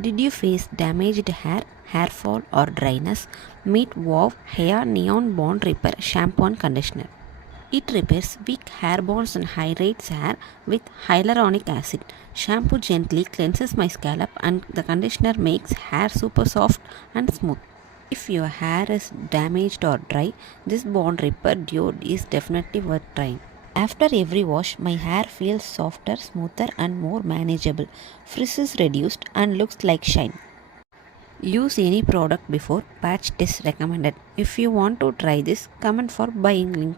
Did you face damaged hair, hair fall, or dryness? Meet Wow Hair Neon Bond Repair Shampoo and Conditioner. It repairs weak hair bonds and hydrates hair with hyaluronic acid. Shampoo gently cleanses my scalp, and the conditioner makes hair super soft and smooth. If your hair is damaged or dry, this bond repair duo is definitely worth trying. After every wash, my hair feels softer, smoother, and more manageable. Frizz is reduced and looks like shine. Use any product before patch test recommended. If you want to try this, comment for buying link.